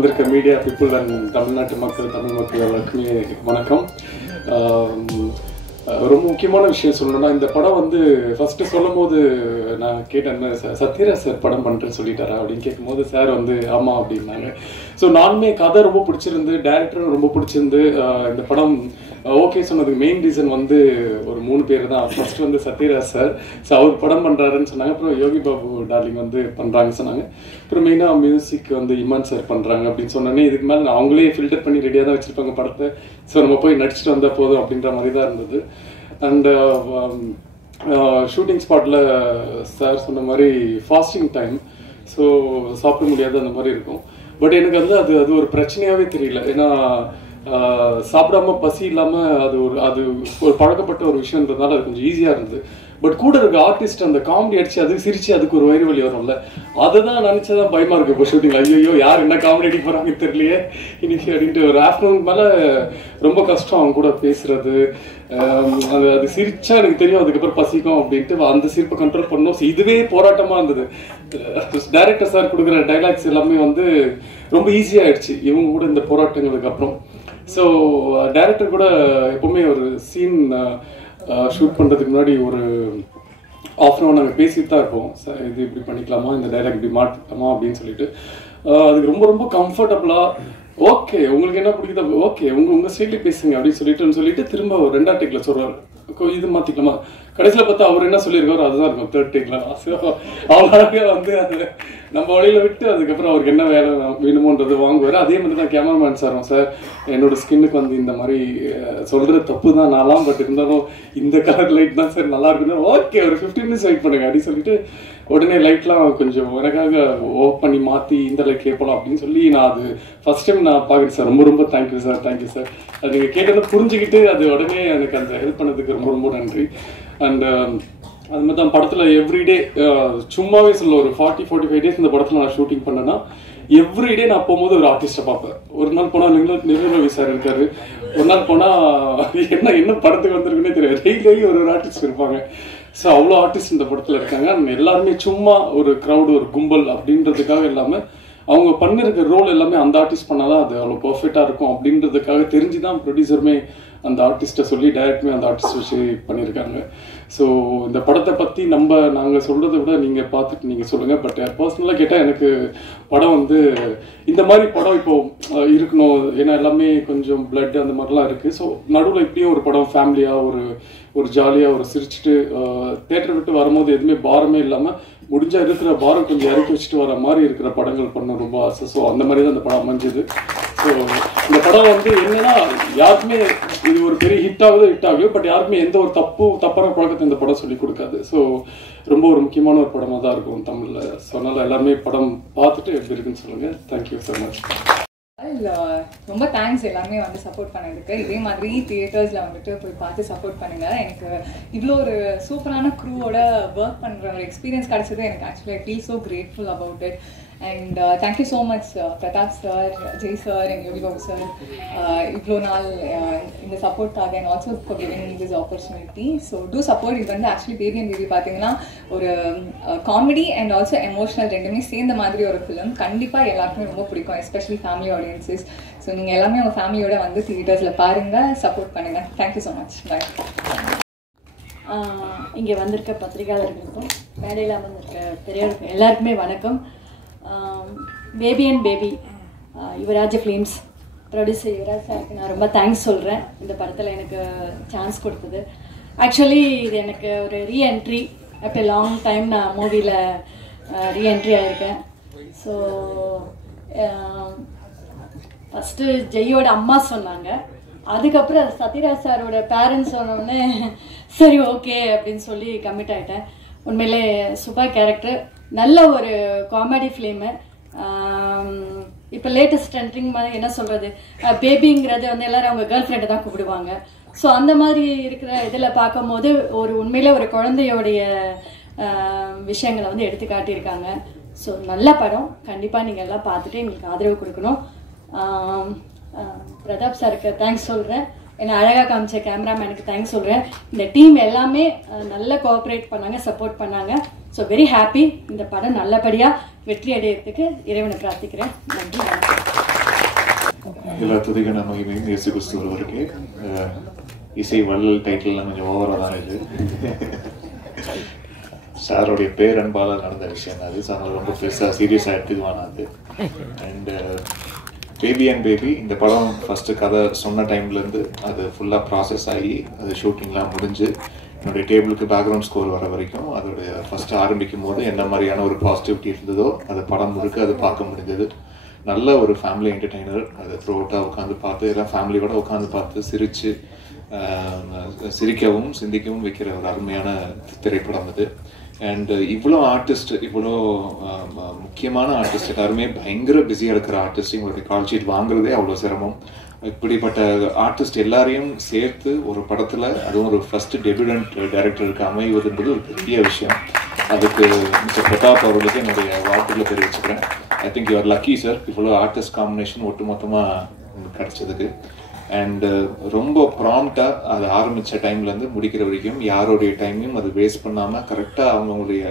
வந்திருக்க media people and தமிழ்நாட்டு மக்கள் தமிழ் மக்கள் எல்லாருக்குமே வணக்கம். ரொம்ப முக்கியமான விஷயம் சொல்லணும்னா, இந்த படம் வந்து ஃபஸ்ட்டு சொல்லும் போது நான் கேட்டேன், சத்யராஜ் சார் படம் பண்ணுறேன்னு சொல்லிட்டாரா அப்படின்னு கேட்கும்போது சார் வந்து ஆமாம் அப்படின்னாங்க. ஸோ நானுமே கதை ரொம்ப பிடிச்சிருந்து, டைரக்டரும் ரொம்ப பிடிச்சிருந்து இந்த படம் ஓகே சொன்னதுக்கு மெயின் ரீசன் வந்து ஒரு 3 பேர் தான். ஃபர்ஸ்ட் வந்து சத்யராஜ் சார், ஸோ அவர் படம் பண்ணுறாருன்னு சொன்னாங்க. அப்புறம் யோகி பாபு டார்லிங் வந்து பண்ணுறாங்கன்னு சொன்னாங்க. அப்புறம் மெயினாக மியூசிக் வந்து இமான் சார் பண்ணுறாங்க அப்படின்னு சொன்னோன்னே, இதுக்கு மேலே அவங்களே ஃபில்டர் பண்ணி ரெடியாக தான் வச்சுருப்பாங்க படத்தை. ஸோ நம்ம போய் நடிச்சுட்டு வந்தால் போதும் அப்படின்ற மாதிரி தான் இருந்தது. அண்ட் ஷூட்டிங் ஸ்பாட்டில் சார் சொன்ன மாதிரி ஃபாஸ்டிங் டைம், ஸோ சாப்பிட முடியாது அந்த மாதிரி இருக்கும். பட் எனக்கு வந்து அது ஒரு பிரச்சனையாகவே தெரியல. ஏன்னா சாப்பிடாம பசி இல்லாமல் அது ஒரு பழக்கப்பட்ட ஒரு விஷயன்றதுனால அது கொஞ்சம் ஈஸியாக இருந்தது. பட் கூட இருக்க ஆர்டிஸ்ட் அந்த காமெடி அடிச்சு அது சிரிச்சு அதுக்கு ஒரு வயிறு வலி வரும்ல, அதை தான் நினச்சதான் பயமா இருக்கு இப்போ ஷூட்டிங். ஐயோ யார் என்ன காமெடி அடிக்க போறாங்க தெரியலையே இன்னைக்கு அப்படின்ட்டு. ஒரு ஆஃப்டர்நூன் மேலே ரொம்ப கஷ்டம் அவங்க கூட பேசுறது. அது சிரிச்சா எனக்கு தெரியும் அதுக்கப்புறம் பசிக்கும் அப்படின்ட்டு அந்த சிரிப்பை கண்ட்ரோல் பண்ணணும். இதுவே போராட்டமா இருந்தது. டைரக்டர் சார் கொடுக்குற டைலாக்ஸ் எல்லாமே வந்து ரொம்ப ஈஸியாகிடுச்சு இவங்க கூட இந்த போராட்டங்களுக்கு அப்புறம். ஸோ டைரக்டர் கூட எப்பவுமே ஒரு சீன் ஷூட் பண்ணுறதுக்கு முன்னாடி ஒரு ஆஃப்டர்நூன் நாங்கள் பேசிட்டு தான் இருப்போம். சார் இது இப்படி பண்ணிக்கலாமா, இந்த டைலாக் இப்படி மாற்றிக்கலாமா அப்படின்னு சொல்லிட்டு. அதுக்கு ரொம்ப ரொம்ப கம்ஃபர்டபுளாக ஓகே உங்களுக்கு என்ன பிடிக்குதோ ஓகே உங்கள் ஸ்டைலில் பேசுங்க அப்படின்னு சொல்லிட்டு திரும்ப ஒரு 2ஆம் டேக்கில் சொல்கிறார், இது மாற்றிக்கலாமா. கடைசியில் பார்த்தா அவர் என்ன சொல்லியிருக்காரோ அதுதான் இருக்கும் 3rd டேக்கில். அவ்வளோக வந்து அது நம்ம வழியில் விட்டு அதுக்கப்புறம் அவருக்கு என்ன வேலை வேணுமோன்றது வாங்குவார். அதே மாதிரி தான் கேமராமேன் சார் என்னோட ஸ்கின்னுக்கு வந்து இந்த மாதிரி சொல்கிறது தப்பு தான் நான்லாம், பட் இருந்தாலும் இந்த கலர் லைட் தான் சார் நல்லா இருக்குன்னு. ஓகே ஒரு 15 minutes வெயிட் பண்ணுங்க அப்படின்னு சொல்லிட்டு உடனே லைட்லாம் கொஞ்சம் எனக்காக ஒர்க் பண்ணி மாற்றி இந்த லைட்லேயே போகலாம் அப்படின்னு சொல்லி நான் அது ஃபர்ஸ்ட் டைம் நான் பார்க்குறேன் சார். ரொம்ப ரொம்ப தேங்க்யூ சார். அது நீங்கள் கேட்டதை புரிஞ்சுக்கிட்டு அது உடனே எனக்கு அந்த ஹெல்ப் பண்ணதுக்கு ரொம்ப ரொம்ப நன்றி. அண்ட் அது மாதிரி தான் படத்தில் எவ்ரிடே சும்மாவே சொல்ல ஒரு 40-45 days இந்த படத்தில் நான் ஷூட்டிங் பண்ணேன்னா எவ்ரிடே நான் போகும்போது ஒரு ஆர்டிஸ்ட்டை பார்ப்பேன். ஒரு நாள் போனால் நிர்மலவி சார் இருக்காரு, ஒரு நாள் போனால் என்ன படத்துக்கு வந்திருக்குன்னே தெரியாது, டெய்லி ஒரு ஆர்டிஸ்ட் இருப்பாங்க. ஸோ அவ்வளோ ஆர்டிஸ்ட் இந்த படத்தில் இருக்காங்க. எல்லாருமே சும்மா ஒரு க்ரௌடு ஒரு கும்பல் அப்படின்றதுக்காக இல்லாமல் அவங்க பண்ணிருக்க ரோல் எல்லாமே அந்த ஆர்டிஸ்ட் பண்ணாதான் அது அவ்வளோ பர்ஃபெக்டாக இருக்கும் அப்படின்றதுக்காக தெரிஞ்சு தான் ப்ரொடியூசருமே அந்த ஆர்டிஸ்ட்டை சொல்லி டைரக்டருமே அந்த ஆர்டிஸ்ட் வச்சு பண்ணியிருக்காங்க. ஸோ இந்த படத்தை பற்றி நாங்கள் சொல்கிறத விட நீங்கள் பார்த்துட்டு நீங்கள் சொல்லுங்கள். பட் பர்சனலாக கேட்டால் எனக்கு படம் வந்து இந்த மாதிரி படம் இப்போது இருக்கணும். ஏன்னா எல்லாமே கொஞ்சம் பிளட் அந்த மாதிரிலாம் இருக்குது. ஸோ நடுவில் இப்படியும் ஒரு படம் ஃபேமிலியாக ஒரு ஜாலியாக ஒரு சிரிச்சுட்டு தேட்டரை விட்டு வரும்போது எதுவுமே பாரமே இல்லாமல் முடிஞ்சால் இருக்கிற பாரம் கொஞ்சம் இறக்கி வச்சுட்டு வர மாதிரி இருக்கிற படங்கள் பண்ண ரொம்ப ஆசை. ஸோ அந்த மாதிரி தான் இந்த படம் அமைஞ்சது. ஸோ இந்த படம் வந்து என்னன்னா யாருக்குமே இது ஒரு பெரிய ஹிட் ஆகுது, பட் யாருக்குமே எந்த ஒரு தப்பான பழக்கத்தை இந்த படம் சொல்லி கொடுக்காது. ஸோ ரொம்ப ஒரு முக்கியமான ஒரு படமாக தான் இருக்கும் தமிழில். ஸோ அதனால் எல்லாருமே படம் பார்த்துட்டு எப்படி இருக்குன்னு சொல்லுங்கள். Thank you so much. ரொம்ப தேங்க்ஸ் எல்லாமே வந்து சப்போர்ட் பண்ணதுக்கு. இதே மாதிரி தியேட்டர்ஸில் வந்துட்டு போய் பார்த்து சப்போர்ட் பண்ணுங்கள். எனக்கு இவ்வளோ ஒரு சூப்பரான க்ரூவோட ஒர்க் பண்ணுற ஒரு எக்ஸ்பீரியன்ஸ் கிடச்சது. எனக்கு actually I feel so grateful about it. And thank you so much Pratap sir, Jay sir and Yogi Babu sir இவ்வளோ நாள் இந்த சப்போர்ட்காக and also for giving me this opportunity. So do support. இது வந்து actually baby and baby பார்த்தீங்கன்னா ஒரு comedy and also emotional ரெண்டுமே சேர்ந்த மாதிரி ஒரு ஃபிலிம். கண்டிப்பாக எல்லாருக்குமே ரொம்ப பிடிக்கும், எஸ்பெஷலி ஃபேமிலி ஆடியன்ஸஸ். ஸோ நீங்கள் எல்லாமே உங்கள் ஃபேமிலியோட வந்து தியேட்டர்ஸில் பாருங்கள், சப்போர்ட் பண்ணுங்கள். Thank you so much. பாய். இங்கே வந்திருக்க பத்திரிகையாளர்களுக்கும் மேடையில் வந்திருக்க பெரியவர்களுக்கும் எல்லாருக்குமே வணக்கம். Baby and baby Yuvraj films producer Yuvraj சாருக்கு நான் ரொம்ப தேங்க்ஸ் சொல்கிறேன் இந்த படத்தில் எனக்கு சான்ஸ் கொடுத்தது. ஆக்சுவலி இது எனக்கு ஒரு ரீஎன்ட்ரி. ஆஃப்டர் லாங் டைம் நான் மூவியில் ரீஎன்ட்ரி ஆகிருக்கேன். ஸோ ஃபஸ்ட்டு ஜெய்யோட அம்மா சொன்னாங்க, அதுக்கப்புறம் சத்யராஜ் சாரோட பேரண்ட்ஸ் சொன்னோடனே சரி ஓகே அப்படின்னு சொல்லி கமிட் ஆகிட்டேன். உண்மையிலே சூப்பர் கேரக்டர், நல்ல ஒரு காமெடி ஃபிலிமு. இப்போ லேட்டஸ்ட் ட்ரெண்டிங் மாதிரி என்ன சொல்கிறது, பேபிங்கிறது வந்து எல்லோரும் அவங்க கேர்ள் ஃப்ரெண்டை தான் கூப்பிடுவாங்க. ஸோ அந்த மாதிரி இருக்கிற இதில் பார்க்கும்போது ஒரு உண்மையிலே ஒரு குழந்தையோடைய விஷயங்களை வந்து எடுத்து காட்டியிருக்காங்க. ஸோ நல்ல படம், கண்டிப்பாக நீங்கள் எல்லாம் பார்த்துட்டு எங்களுக்கு ஆதரவு கொடுக்கணும். பிரதாப் சாருக்கு தேங்க்ஸ் சொல்கிறேன், என்னை அழகாக காமிச்ச கேமராமேனுக்கு தேங்க்ஸ் சொல்கிறேன். இந்த டீம் எல்லாமே நல்லா கோஆப்ரேட் பண்ணாங்க, சப்போர்ட் பண்ணாங்க. So very happy. இந்த படம் நல்லபடியாக வெற்றி அடையிறதுக்கு இறைவனை பிரார்த்திக்கிறேன். நன்றி, வணக்கம். எல்லா துதிக மகிமையும் இயேசு கிறிஸ்து ஒருவருக்கு. இசை வள்ளல் டைட்டில்லாம் கொஞ்சம் ஓவராக தான் இது. சாரோடைய பேரன்பால் நடந்த விஷயம் அது. சார் ரொம்ப பெருசாக சீரியஸாக எடுத்துக்குவானாது. அண்ட் பேபி அண்ட் பேபி இந்த படம் ஃபஸ்ட்டு கதை சொன்ன டைம்லேருந்து அது ஃபுல்லாக ப்ராசஸ் ஆகி அது ஷூட்டிங்லாம் முடிஞ்சு என்னுடைய டேபிளுக்கு பேக்ரவுண்ட் ஸ்கோர் வர வரைக்கும் அதோடைய ஃபஸ்ட்டு ஆரம்பிக்கும் போது என்ன மாதிரியான ஒரு பாசிட்டிவிட்டி இருந்ததோ அது படம் முழுக்க அது பார்க்க முடிஞ்சது. நல்ல ஒரு ஃபேமிலி என்டர்டெய்னர். அது த்ரோட்டாக உட்காந்து பார்த்து எல்லாம் ஃபேமிலியோட உட்காந்து பார்த்து சிரித்து சிரிக்கவும் சிந்திக்கவும் வைக்கிற ஒரு அருமையான திரைப்படம் அது. அண்ட் இவ்வளோ ஆர்டிஸ்ட், இவ்வளோ முக்கியமான ஆர்டிஸ்ட், எல்லாருமே பயங்கர பிஸியாக இருக்கிற ஆர்டிஸ்ட், இவங்களுடைய கால் ஷீட் வாங்குறதே அவ்வளோ சிரமம். இப்படிப்பட்ட ஆர்டிஸ்ட் எல்லாரையும் சேர்த்து ஒரு படத்தில், அதுவும் ஒரு ஃபஸ்ட்டு டெபியூடன்ட் டைரக்டருக்கு அமைவதுன்றது ஒரு பெரிய விஷயம். அதுக்கு மிஸ்டர் பிரதாப் அவர்களுக்கு என்னுடைய வாழ்த்துக்களை தெரிவிச்சுக்கிறேன். I think you're lucky sir, இவ்வளோ ஆர்டிஸ்ட் காம்பினேஷன் ஒட்டுமொத்தமாக கிடைச்சதுக்கு. அண்டு ரொம்ப ப்ராம்ப்டாக அது ஆரம்பித்த டைம்லேருந்து முடிக்கிற வரைக்கும் யாரோடைய டைமையும் அது வேஸ்ட் பண்ணாமல் கரெக்டாக அவங்களுடைய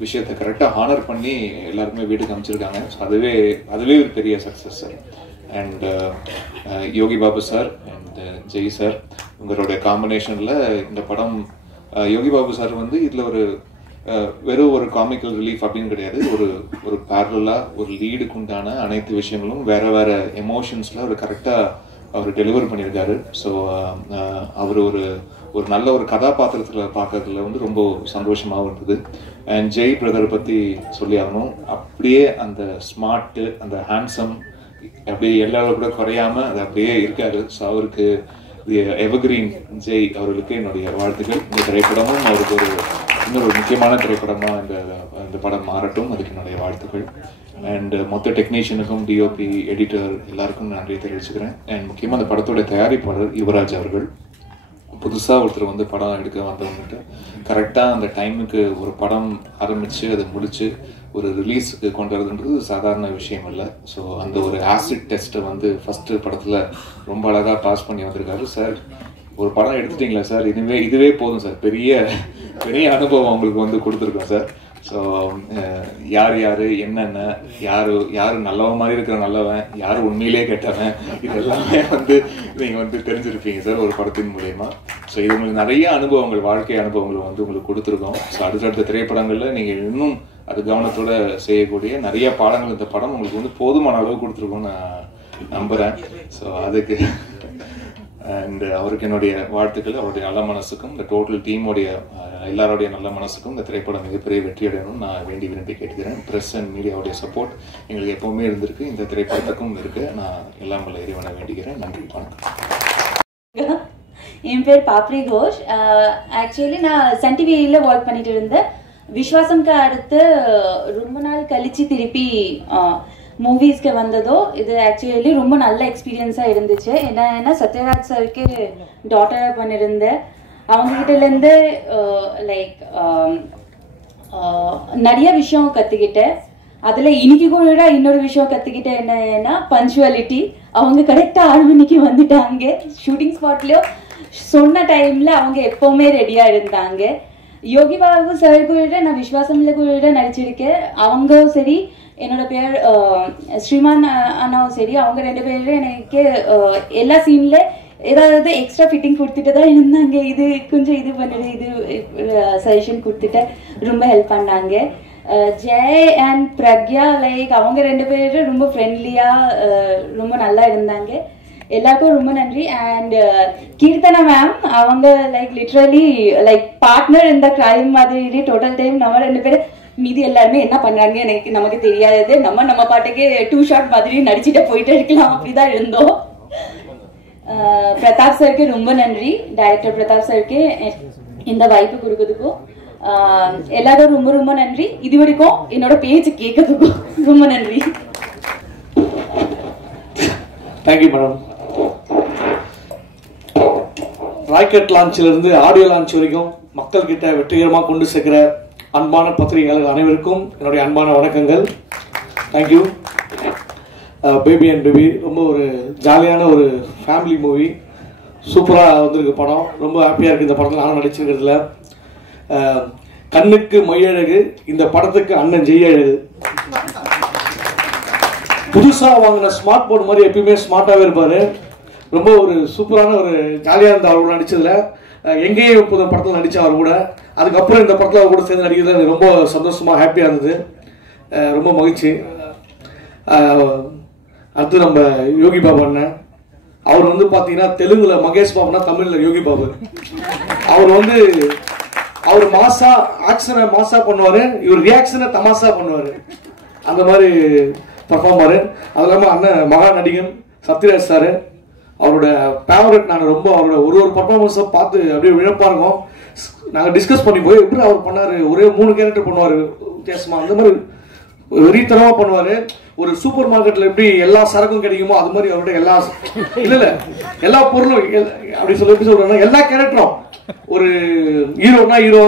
விஷயத்தை கரெக்டாக ஹானர் பண்ணி எல்லாருக்குமே வீட்டுக்கு அமைச்சிருக்காங்க. ஸோ அதுவே ஒரு பெரிய success sir. And Yogi Babu sir and Jai sir, உங்களுடைய காம்பினேஷனில் இந்த படம், யோகி பாபு சார் வந்து இதில் ஒரு வெறும் ஒரு காமிக்கல் ரிலீஃப் அப்படின்னு கிடையாது, ஒரு பேரலாக ஒரு லீடுக்கு உண்டான அனைத்து விஷயங்களும் வேறு வேறு எமோஷன்ஸில் அவர் கரெக்டாக அவர் டெலிவர் பண்ணியிருக்காரு. ஸோ அவர் ஒரு நல்ல ஒரு கதாபாத்திரத்தில் பார்க்கறதுல வந்து ரொம்ப சந்தோஷமாகவும் இருந்தது. அண்ட் ஜெய் பிரதரை பற்றி சொல்லி ஆகணும். அப்படியே அந்த ஸ்மார்ட்டு, அந்த ஹேண்ட்ஸம் அப்படியே எல்லாரும் கூட குறையாமல் அது அப்படியே இருக்காரு. ஸோ அவருக்கு எவர்கிரீன் ஜெய் அவர்களுக்கு என்னுடைய வாழ்த்துக்கள். இந்த திரைப்படமும் அவருக்கு இன்னொரு முக்கியமான திரைப்படமாக இந்த படம் மாறட்டும், அதுக்கு என்னுடைய வாழ்த்துக்கள். அண்ட் மொத்த டெக்னீஷியனுக்கும், டிஓபி, எடிட்டர் எல்லாருக்கும் நன்றி தெரிவிச்சுக்கிறேன். அண்ட் முக்கியமாக அந்த படத்தோட தயாரிப்பாளர் யுவராஜ் அவர்கள், புதுசாக ஒருத்தர் வந்து படம் எடுக்க வந்தவங்ககிட்ட கரெக்டாக அந்த டைமுக்கு ஒரு படம் ஆரம்பித்து அதை முடித்து ஒரு ரிலீஸுக்கு கொண்டு வரதுன்றது சாதாரண விஷயம் இல்லை. ஸோ அந்த ஒரு ஆசிட் டெஸ்ட்டை வந்து ஃபஸ்ட்டு படத்தில் ரொம்ப அழகாக பாஸ் பண்ணி வந்திருக்காரு. சார் ஒரு படம் எடுத்துட்டிங்களா சார், இதுவே போதும் சார், பெரிய அனுபவம் அவங்களுக்கு வந்து கொடுத்துருக்கோம் சார். ஸோ யார் என்னென்ன, யார் நல்லவன் மாதிரி இருக்கிற நல்லவன், யார் உண்மையிலே கெட்டவன், இது எல்லாமே வந்து நீங்கள் வந்து தெரிஞ்சிருப்பீங்க சார் ஒரு படத்தின் மூலயமா. ஸோ இது உங்களுக்கு நிறைய அனுபவங்கள், வாழ்க்கை அனுபவங்கள் வந்து உங்களுக்கு கொடுத்துருக்கோம். ஸோ அடுத்தடுத்த திரைப்படங்களில் நீங்கள் இன்னும் அது கவனத்தோடு செய்யக்கூடிய நிறைய பாடங்கள் இந்த படம் உங்களுக்கு வந்து போதுமான அளவு கொடுத்துருக்கோன்னு நான் நம்புகிறேன். ஸோ அதுக்கு அண்ட் அவருக்கு என்னுடைய வாழ்த்துக்கள். அவருடைய நல்ல மனசுக்கும், இந்த டோட்டல் டீமுடைய எல்லாருடைய நல்ல மனசுக்கும் இந்த திரைப்படம் மிகப்பெரிய வெற்றி அடையணும்னு நான் விரும்பி கேட்டுக்கிறேன். ப்ரெஸ் அண்ட் மீடியாவுடைய சப்போர்ட் எங்களுக்கு எப்போவுமே இருந்திருக்கு, இந்த திரைப்படத்துக்கும் இருக்குது. நான் எல்லாம் வல்ல இறைவனை வேண்டிக்கிறேன். நன்றி, வணக்கம். என் பேர் பாப்ரி கோஷ். ஆக்சுவலி நான் சன் டிவியில் ஒர்க் பண்ணிட்டு இருந்தேன். விஸ்வாசம்க்கு அடுத்து ரொம்ப நாள் கழிச்சு திருப்பி மூவிஸ்க்கு வந்ததோ இது ஆக்சுவலி ரொம்ப நல்ல எக்ஸ்பீரியன்ஸாக இருந்துச்சு. என்னன்னா சத்யராஜ் சருக்கு டாட்டராக பண்ணியிருந்தேன். அவங்ககிட்டலேருந்து லைக் நிறைய விஷயம் கற்றுக்கிட்டேன். அதில் இன்னைக்கு கூட இன்னொரு விஷயம் கற்றுக்கிட்டேன். என்னன்னா பஞ்சுவாலிட்டி. அவங்க கரெக்டாக 6 மணிக்கு வந்துட்டாங்க. ஷூட்டிங் ஸ்பாட்லேயும் சொன்ன டைமில் அவங்க எப்போவுமே ரெடியாக இருந்தாங்க. யோகி பாபு சார் கூட நான் விஸ்வாசம்ல கூட நடிச்சிருக்கேன். அவங்க சரி, என்னோட பேர் ஸ்ரீமான் அண்ணாவும் சரி, அவங்க 2 பேரும் எனக்கு எல்லா சீன்ல ஏதாவது எக்ஸ்ட்ரா ஃபிட்டிங் கொடுத்துட்டு தான் இருந்தாங்க. இது கொஞ்சம் இது பண்ணிடு, இது சஜஷன் கொடுத்துட்டு ரொம்ப ஹெல்ப் பண்ணாங்க. ஜெய் அண்ட் பிரக்யா லைக் அவங்க 2 பேரும் ரொம்ப ஃப்ரெண்ட்லியா ரொம்ப நல்லா இருந்தாங்க. எல்லாருக்கும் ரொம்ப நன்றி. அண்ட் கீர்த்தனா மேம், அவங்க லைக் லிட்ரலி லைக் பார்ட்னர் இந்த கிரைம் மாதிரி டோட்டல் டைம் நம்ம 2 பேரும், மீதி எல்லாருமே என்ன பண்றாங்க நமக்கு தெரியாது. நம்ம பாட்டுக்கு 2 ஷாட் மாதிரி நடிச்சுட்டு போயிட்டு இருக்கலாம், அப்படிதான் இருந்தோம். பிரதாப் சருக்கு ரொம்ப நன்றி, டைரக்டர் பிரதாப் சருக்கு இந்த வாய்ப்பு கொடுக்கறதுக்கும். எல்லாரும் ரொம்ப ரொம்ப நன்றி. இது வரைக்கும் என்னோட பேச்சு கேட்கறதுக்கும் ரொம்ப நன்றி. Thank you madam. ராக்கெட் லான்ச்சிலிருந்து ஆடியோ லான்ச் வரைக்கும் மக்கள்கிட்ட வெற்றிகரமாக கொண்டு சேர்க்கிற அன்பான பத்திரிகையாளர்கள் அனைவருக்கும் என்னுடைய அன்பான வணக்கங்கள். தேங்க்யூ. பேபி அண்ட் பேபி ரொம்ப ஒரு ஜாலியான ஒரு ஃபேமிலி மூவி. சூப்பராக வந்திருக்கு படம். ரொம்ப ஹாப்பியாக இருக்குது இந்த படத்தில் நானும் நடிச்சிருக்கிறதுல. கண்ணுக்கு மையழகு, இந்த படத்துக்கு அண்ணன் ஜெய் அழகு. புதுசாக வாங்கின ஸ்மார்ட் போர்டு மாதிரி எப்பயுமே ஸ்மார்ட்டாகவே இருப்பார். ரொம்ப ஒரு சூப்பரான ஒரு ஜாலியாக இருந்த அவர் கூட நடித்ததில். எங்கேயும் இப்போது படத்தில் நடித்த அவர் கூட. அதுக்கப்புறம் இந்த படத்தில் அவர் கூட சேர்ந்து நடிக்கிறது எனக்கு ரொம்ப சந்தோஷமாக ஹாப்பியாக இருந்தது. ரொம்ப மகிழ்ச்சி. அடுத்து நம்ம யோகி பாபு அண்ணன். அவர் வந்து பார்த்தீங்கன்னா தெலுங்குல மகேஷ் பாபுனா தமிழில் யோகி பாபு. அவர் மாசா ஆக்ஷனை மாசா பண்ணுவார், இவர் ரியாக்ஷனை தமாசா பண்ணுவார். அந்த மாதிரி பர்ஃபார்மரு. அது இல்லாமல் அண்ணன் மகா நடிகன் சத்யராஜ் சார், அவரோட ஃபேவரட். நான் ரொம்ப அவரோட ஒரு பர்ஃபார்மன்ஸை பார்த்து அப்படியே விழப்பா இருக்கும். நாங்கள் டிஸ்கஸ் பண்ணி போய் எப்படி அவர் பண்ணார், ஒரே 3 கேரக்டர் பண்ணுவார் வித்தியாசமாக. அந்த மாதிரி வெறித்தனமாக பண்ணுவார். ஒரு சூப்பர் மார்க்கெட்டில் எப்படி எல்லா சரக்கும் கிடைக்குமோ அது மாதிரி அவரோட எல்லா பொருளும் அப்படி எப்படி சொல்றாங்கன்னா எல்லா கேரக்டரும், ஒரு ஹீரோனா ஹீரோ,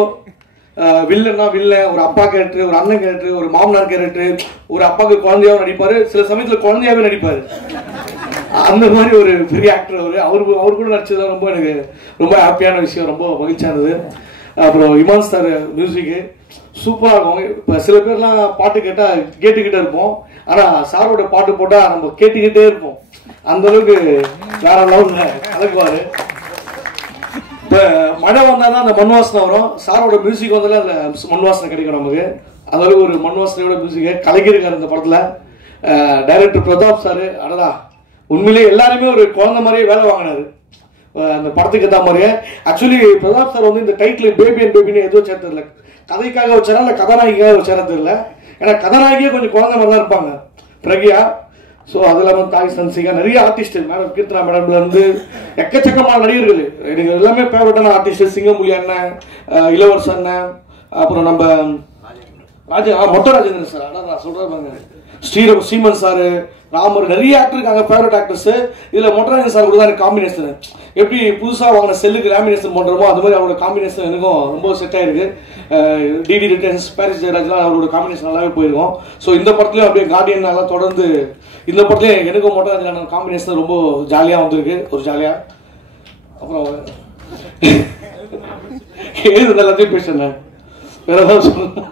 வில்லன்னா வில்லன், ஒரு அப்பா கேரக்டர், ஒரு அண்ணன் கேரக்டர், ஒரு மாமனார் கேரக்டர், ஒரு அப்பாவுக்கு குழந்தையாவும் நடிப்பாரு, சில சமயத்தில் குழந்தையாவே நடிப்பாரு. அந்த மாதிரி ஒரு பெரிய ஆக்டர் அவர் கூட நடிச்சது ரொம்ப எனக்கு ரொம்ப ஹாப்பியான விஷயம், ரொம்ப மகிழ்ச்சியா இருந்தது. அப்புறம் இமான் சார் மியூசிக்கு சூப்பராக இருக்கும். இப்போ சில பேர்லாம் பாட்டு கேட்டால் கேட்டுக்கிட்டே இருப்போம், ஆனால் சாரோட பாட்டு போட்டால் நம்ம கேட்டுக்கிட்டே இருப்போம். அந்த அளவுக்கு வேற லெவலில் கலக்குவார். இப்போ மழை வந்தால் தான் அந்த மண் வாசனை வரும். சாரோட மியூசிக் வந்தாலும் அதில் மண் வாசனை கிடைக்கும் நமக்கு. அந்த அளவுக்கு ஒரு மண் வாசனையோட மியூசிக்கை கலக்கியிருக்காரு இந்த படத்தில். டைரக்டர் பிரதாப் சார் அடடா, உண்மையிலேயே எல்லாருமே ஒரு குழந்தை மாதிரியே வேலை வாங்கினாரு அந்த படத்துக்கு ஏற்ற மாதிரியே. ஆக்சுவலி பிரதாப் சார் வந்து இந்த டைட்டில் பேபி அண்ட் பேபின்னு எதுவும் வச்சா தெரியல, கதைக்காக வச்சாரா இல்லை கதாநாயகிக்காக வச்சாரா தெரியல. ஏன்னா கதாநாயகியே கொஞ்சம் குழந்தை மாதிரி தான் இருப்பாங்க பிரக்யா. ஸோ அது இல்லாமல் தாய் சன்சிகா, நிறைய ஆர்டிஸ்ட், மேடம் கீர்த்தனா மேடம்ல இருந்து எக்கச்சக்கமான நடிகர்கள், எனக்கு எல்லாமே ஃபேவரட்டான ஆர்டிஸ்ட். சிங்கமொழி அண்ணன், இளவரச அண்ணன், அப்புறம் நம்ம மொட்டை ராஜேந்திரன் சார், அதான் நான் சொல்றேன், ஸ்ரீமன் சார், ராமர், நிறைய ஆக்டர் இருக்காங்க ஃபேவரட் ஆக்டர்ஸ். இதில் மொட்டராஜன் சார் கூட தான் எனக்கு காம்பினேஷன். எப்படி புதுசாக வாங்கின செல்லுக்கு லேமினேஷன் பண்ணுறோமோ அது மாதிரி அவரோட காம்பினேஷன் எனக்கும் ரொம்ப செட் ஆயிருக்கு. டிடி ரிட்டர்ன்ஸ், பாரிஸ் ஜெயராஜ்லாம் அவரோட காம்பினேஷன் நல்லாவே போயிருக்கும். ஸோ இந்த படத்துலையும் அப்படியே கார்டியன் நல்லா தொடர்ந்து இந்த படத்துலையும் எனக்கும் மொட்டராஜனான காம்பினேஷன் ரொம்ப ஜாலியாக வந்திருக்கு, ஒரு ஜாலியாக. அப்புறம் ஏது எல்லாத்தையும் பேசுறேன், வேற ஏதாவது சொல்லணும்.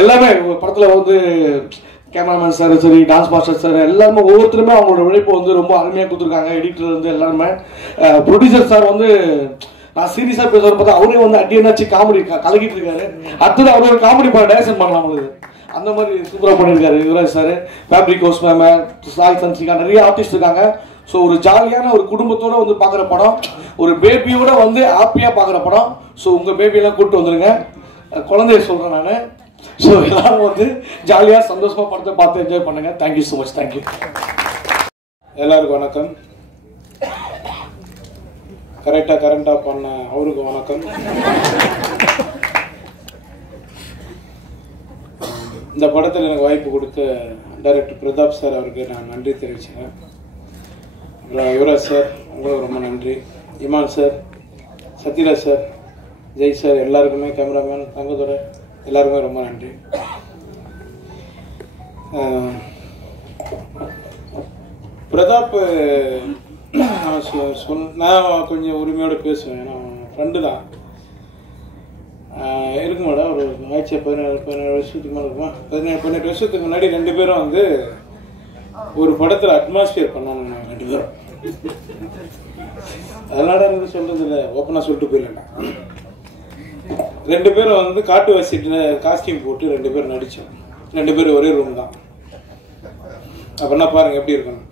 எல்லாமே படத்தில் வந்து கேமராமேன் சார் சரி, டான்ஸ் மாஸ்டர் சார், எல்லாருமே ஒவ்வொருத்தருமே அவங்களோட உழைப்பு வந்து ரொம்ப அருமையாக கொடுத்துருக்காங்க. எடிட்டர் வந்து எல்லாருமே. ப்ரொடியூசர் சார் வந்து நான் சீரியஸாக பேசுகிறத பார்த்தா அவரே வந்து அடியனாச்சு காமெடி கலக்கிட்டு இருக்காரு. அடுத்தது அவர் ஒரு காமெடி டைரக்ஷன் பண்ணலாம் அவங்களுக்கு, அந்த மாதிரி சூப்பராக பண்ணியிருக்காரு Yuvraj sir. Fabric house ma'am, Sai Sanchika, நிறைய ஆர்டிஸ்ட் இருக்காங்க. ஸோ ஒரு ஜாலியான ஒரு குடும்பத்தோட வந்து பார்க்குற படம், ஒரு பேபியோட வந்து ஹாப்பியாக பார்க்குற படம். ஸோ உங்கள் பேபியெல்லாம் கூப்பிட்டு வந்துடுங்க, குழந்தைய சொல்கிறேன் நான். ஸோ எல்லாரும் வந்து ஜாலியாக சந்தோஷமாக படத்தை பார்த்து என்ஜாய் பண்ணுங்க. Thank you so much. தேங்க்யூ. எல்லாருக்கும் வணக்கம். கரெக்டாக பண்ண அவருக்கு வணக்கம். இந்த படத்தில் எனக்கு வாய்ப்பு கொடுத்த டைரக்டர் பிரதாப் சார் அவருக்கு நான் நன்றி தெரிவிச்சுக்கிறேன். அப்புறம் யுவராஜ் சார் உங்களுக்கு ரொம்ப நன்றி. Imman sir, Sathyaraj sir, Jai sir, எல்லாருக்குமே, கேமராமேன் தங்கதுரை, எல்லாருமே ரொம்ப நன்றி. பிரதாப் நான் கொஞ்சம் உரிமையோடு பேசுவேன், ஏன்னா ஃப்ரெண்டு தான். இருக்கு மேடம், ஒரு ஆயிடுச்சு 17 வருஷத்துக்கு மேலே இருக்குமா, 18 வருஷத்துக்கு முன்னாடி 2 பேரும் வந்து ஒரு படத்தில் அட்மாஸ்பியர் பண்ணாங்க. நாங்கள் 2 பேரும் அதனால இருந்து சொல்றது இல்லை, ஓப்பனாக சொல்லிட்டு போயிடலாம். 2 பேரும் வந்து காட்டு வசிட்டு காஸ்டியூம் போட்டு 2 பேரும் நடித்தோம். 2 பேரும் ஒரே ரூம் தான். அப்படின்னா பாருங்க எப்படி இருக்கணும்.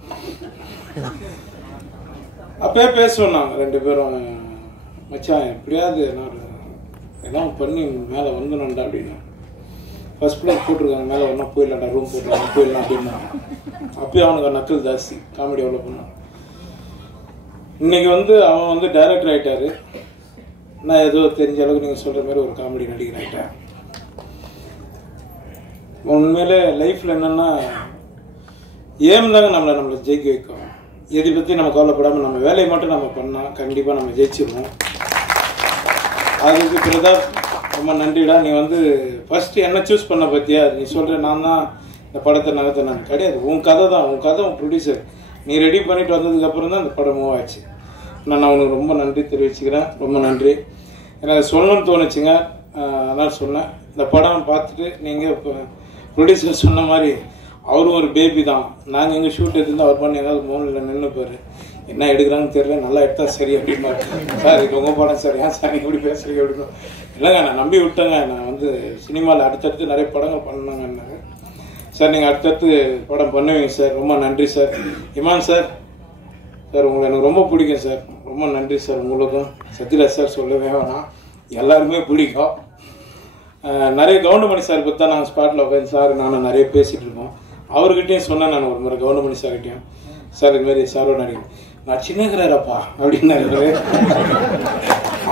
அப்பயே பேசுவோம் நாங்கள் 2 பேரும், மச்சான் எப்படியாவது எல்லாம் பண்ணி மேலே வந்துடணும்டா அப்படின்னு. ஃபர்ஸ்ட் ஃப்ளோர் போட்டிருக்காங்க, மேலே ஒன்றா போயிடலாம்டா, ரூம் போட்டுருக்காங்க, போயிடலாம் அப்படின்னா. அப்பயே அவனுக்கு நக்கல் ஜாஸ்தி, காமெடி எவ்வளோ பண்ணான். இன்னைக்கு வந்து அவன் வந்து டைரக்டர் ஆகிட்டாரு. நான் ஏதோ தெரிஞ்ச அளவுக்கு நீங்கள் சொல்கிற மாதிரி ஒரு காமெடி நடிகர் ஆகிட்டேன். உண்மையிலே லைஃப்பில் என்னென்னா ஏம் தாங்க நம்மளை ஜெயிக்க வைக்கும். எதை பற்றி நம்ம கவலைப்படாமல் நம்ம வேலையை மட்டும் நம்ம பண்ணால் கண்டிப்பாக நம்ம ஜெயிச்சிடுவோம். அதுக்கு பிரதாப் ரொம்ப நன்றிடா. நீ வந்து ஃபஸ்ட்டு என்ன சூஸ் பண்ண பற்றியா, நீ சொல்கிற நான் தான் இந்த படத்தை நகர்த்த, நான் கிடையாது. உன் கதை தான், உன் கதை உன் ப்ரொடியூசர், நீ ரெடி பண்ணிட்டு வந்ததுக்கப்புறம் தான் இந்த படம் மூவ் ஆச்சு. நான் அவனுக்கு ரொம்ப நன்றி தெரிவிச்சுக்கிறேன். ரொம்ப நன்றி. எனக்கு சொல்லணும்னு தோணுச்சுங்க, அதனால் சொன்னேன். இந்த படம் பார்த்துட்டு நீங்கள் இப்போ ப்ரொடியூசர் சொன்ன மாதிரி அவரும் ஒரு பேபி தான். நாங்கள் எங்கள் ஷூட் எடுத்து அவர் பண்ணி எங்காவது மோனில் நின்றுப்பார், என்ன எடுக்கிறாங்கன்னு தெரியல, நல்லா எடுத்தா சரி அப்படின்னா, சார் இது உங்கள் படம் சார், ஏன் சார் எப்படி பேசுறீங்க அப்படின்னு. இல்லைங்க நான் நம்பி விட்டேங்க, நான் வந்து சினிமாவில் அடுத்தடுத்து நிறைய படங்கள் பண்ணாங்கன்னாங்க. சார் நீங்கள் அடுத்தடுத்து படம் பண்ணுவீங்க சார், ரொம்ப நன்றி சார். இமான் சார், சார் உங்களை எனக்கு ரொம்ப பிடிக்கும் சார், ரொம்ப நன்றி சார். உங்களுக்கும் சத்யராஜ் சார் சொல்லவே வேணாம், எல்லாருமே பிடிக்கும். நிறைய கவுண்டமணி சார் பற்றி தான் நாங்கள் ஸ்பாட்டில் உட்காந்து சார் நானும் நிறைய பேசிகிட்டு இருக்கோம். அவர்கிட்டையும் சொன்னேன் நான் ஒரு முறை கவுண்டமணி சார்கிட்டையும், சார் இதுமாரி சாரோட நடிகை நான் சின்னகிறாரப்பா அப்படின்னாரு.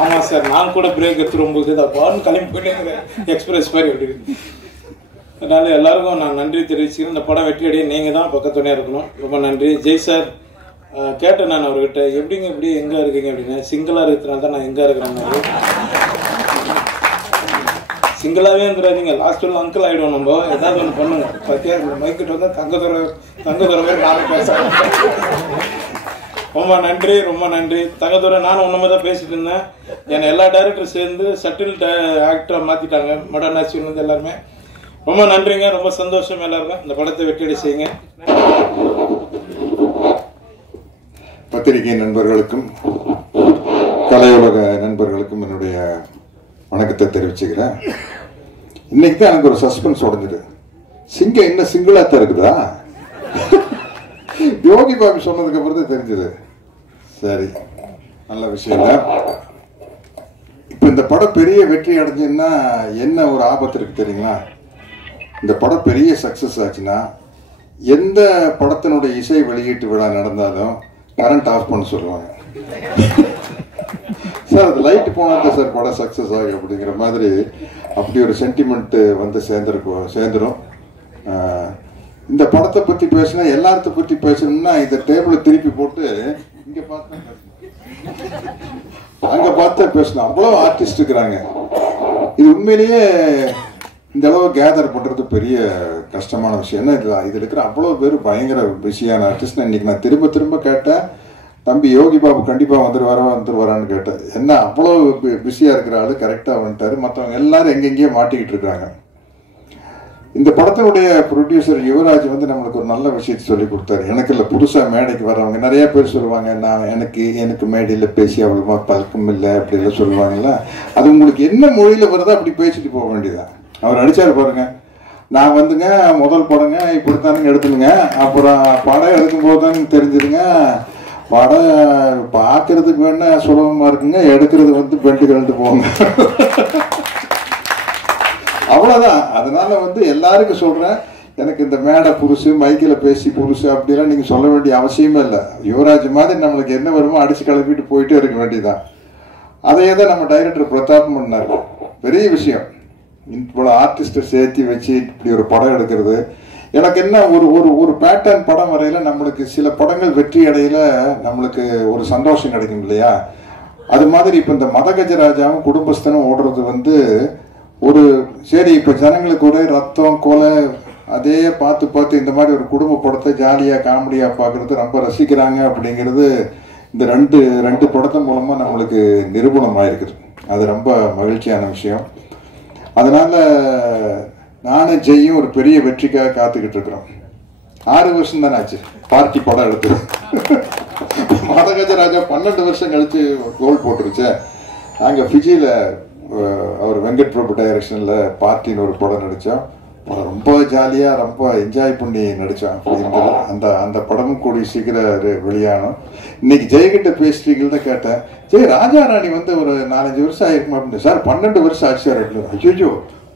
ஆமாம் சார் நான் கூட பிரேக் எடுத்து ரொம்ப இதாப்பான்னு கிளம்பி போயிட்டேங்கிறேன் எக்ஸ்பிரஸ் மாதிரி அப்படின்னு. அதனால எல்லாருக்கும் நான் நன்றி தெரிவிச்சுக்கிறேன். இந்த படம் வெற்றி அடைய நீங்கள் தான் பக்கத்துணையாக இருக்கணும். ரொம்ப நன்றி. ஜெய் சார் கேட்டேன் நான் அவர்கிட்ட, எப்படிங்க இப்படி எங்கே இருக்கீங்க அப்படின்னு. சிங்கிளாக இருக்கிறதுனால தான் நான் எங்கே இருக்கிறேன். சிங்கிளாகவே இருந்துடாதீங்க, லாஸ்ட்டில் அங்கிள் ஆகிடுவோம், நம்ம ஏதாவது ஒன்று பண்ணுங்க. பத்தியா மைக்கிட்ட வந்து தங்கதுரை மாதிரி நானும் பேசுகிறேன். ரொம்ப நன்றி, ரொம்ப நன்றி தங்கதுரை. நானும் ஒன்றுமே தான் பேசிட்டு இருந்தேன். என்னை எல்லா டைரக்டரும் சேர்ந்து சட்டில் ஆக்டராக மாற்றிட்டாங்க, மடன் ஆட்சியில் வந்து எல்லாருமே. ரொம்ப நன்றிங்க, ரொம்ப சந்தோஷம் எல்லாருக்கும். இந்த படத்தை வெற்றியடை செய்யுங்க. பத்திரிகை நண்பர்களுக்கும் கலையுலக நண்பர்களுக்கும் என்னுடைய வணக்கத்தை தெரிவிச்சுக்கிறேன். இன்னைக்கு தான் எனக்கு ஒரு சஸ்பென்ஸ் உடஞ்சிது. சிங்கம் இன்னும் சிங்கிளா தான் இருக்குதா? யோகி பாபு சொன்னதுக்கு அப்புறம் தான் தெரிஞ்சது. சரி, நல்ல விஷயம். இப்ப இந்த படம் பெரிய வெற்றி அடைஞ்சுன்னா என்ன ஒரு ஆபத்து இருக்கு தெரியுங்களா? இந்த படம் பெரிய சக்சஸ் ஆச்சுன்னா எந்த படத்தினுடைய இசை வெளியீட்டு விழா நடந்தாலும் கரண்ட் ஆஃப் பண்ண சொல்லுவாங்க. சார் அது லைட் போனாதான் சார் படம் சக்சஸ் ஆகும் அப்படிங்கிற மாதிரி அப்படி ஒரு சென்டிமெண்ட் வந்து சேர்ந்துடும். இந்த படத்தை பத்தி பேசினா எல்லாத்த பத்தி பேசணும்னா இந்த டேபிளை திருப்பி போட்டு இங்க பார்த்தா அங்க பார்த்தா பேசணும். அவ்வளோ ஆர்டிஸ்ட் இருக்கிறாங்க. இது உண்மையிலேயே இந்த அளவு கேதர் பண்றது பெரிய கஷ்டமான விஷயம். என்ன இதுல இருக்கிற அவ்வளோ பேர் பயங்கர பிஸியான ஆர்டிஸ்ட். இன்னைக்கு நான் திரும்ப திரும்ப கேட்டேன், தம்பி யோகி பாபு கண்டிப்பா வந்துருவாரான்னு கேட்டேன். என்ன அவ்வளோ பிஸியா இருக்கிற ஆளு கரெக்டா வந்துட்டாரு. மற்றவங்க எல்லாரும் எங்கெங்கேயோ மாட்டிக்கிட்டு இருக்காங்க. இந்த படத்தினுடைய ப்ரொடியூசர் யுவராஜ் வந்து நம்மளுக்கு ஒரு நல்ல விஷயத்தை சொல்லி கொடுத்தாரு. எனக்கு இல்லை, புதுசா மேடைக்கு வர்றவங்க நிறைய பேர் சொல்லுவாங்க, நான் எனக்கு மேடையில் பேசி அவ்வளோமா பழக்கம் இல்லை அப்படி எல்லாம் சொல்லுவாங்கல்ல. அது உங்களுக்கு என்ன மொழியில வருதோ அப்படி பேசிட்டு போக வேண்டியதான். அவர் அடிச்சாரு பாருங்க, நான் வந்துங்க முதல் படங்க இப்படித்தானுங்க எடுத்துனுங்க, அப்புறம் படம் எடுக்கும்போது தானுங்க தெரிஞ்சிருங்க, படம் பார்க்கறதுக்கு வேணா சுலபமா இருக்குங்க, எடுக்கிறது வந்து பெண்டு கழண்டு போங்க. அவ்வளவுதான். அதனால வந்து எல்லாருக்கும் சொல்றேன், எனக்கு இந்த மேடை புதுசு, மைக்கில் பேசி புதுசு அப்படிலாம் நீங்க சொல்ல வேண்டிய அவசியமே இல்லை. யுவராஜ் மாதிரி நம்மளுக்கு என்ன வருமோ அடிச்சு கிளப்பிட்டு போயிட்டே இருக்க வேண்டியதான். அதையே தான் நம்ம டைரக்டர் பிரதாப் பண்ணார். பெரிய விஷயம். இவ்வளோ ஆர்டிஸ்டை சேர்த்து வச்சு இப்படி ஒரு படம் எடுக்கிறது. எனக்கு என்ன ஒரு பேட்டர்ன் படம் வரையில நம்மளுக்கு சில படங்கள் வெற்றி அடையில நம்மளுக்கு ஒரு சந்தோஷம் கிடைக்கும் இல்லையா? அது மாதிரி இப்போ இந்த மதகஜராஜாவும் குடும்பஸ்தனும் ஓடுறது வந்து ஒரு சரி, இப்போ ஜனங்களுக்கு ஒரே ரத்தம் கொலை அதே பார்த்து இந்த மாதிரி ஒரு குடும்ப படத்தை ஜாலியாக காமெடியாக பார்க்குறது ரொம்ப ரசிக்கிறாங்க அப்படிங்கிறது இந்த ரெண்டு படத்தின் மூலமாக நம்மளுக்கு நிரூபணம் ஆயிருக்குது. அது ரொம்ப மகிழ்ச்சியான விஷயம். அதனால நானும் ஜெய்யும் ஒரு பெரிய வெற்றிக்காக காத்துக்கிட்டு இருக்கிறோம். 6 வருஷம் தானே ஆச்சு பார்ட்டி படம் எடுத்து. மதகஜராஜா 12 வருஷம் கழிச்சு கோல் போட்டுருச்சு. நாங்கள் ஃபிஜியில் அவர் வெங்கட் பிரபு டைரக்ஷனில் பார்ட்டின்னு ஒரு படம் நடித்தோம். ரொம்ப ஜாலியாக ரொம்ப என்ஜாய் பண்ணி நடித்தோம். அப்படிங்கிறது அந்த படமும் கூடி சீக்கிரம் வெளியானோம். இன்னைக்கு ஜெயகிட்ட பேசுறீங்கன்னு தான் கேட்டேன். ஜெய் ராஜா ராணி வந்து ஒரு 4-5 வருஷம் ஆயிருக்குமா அப்படின்னு. சார் 12 வருஷம் ஆச்சு சார் அப்படின்னு. ஐயோ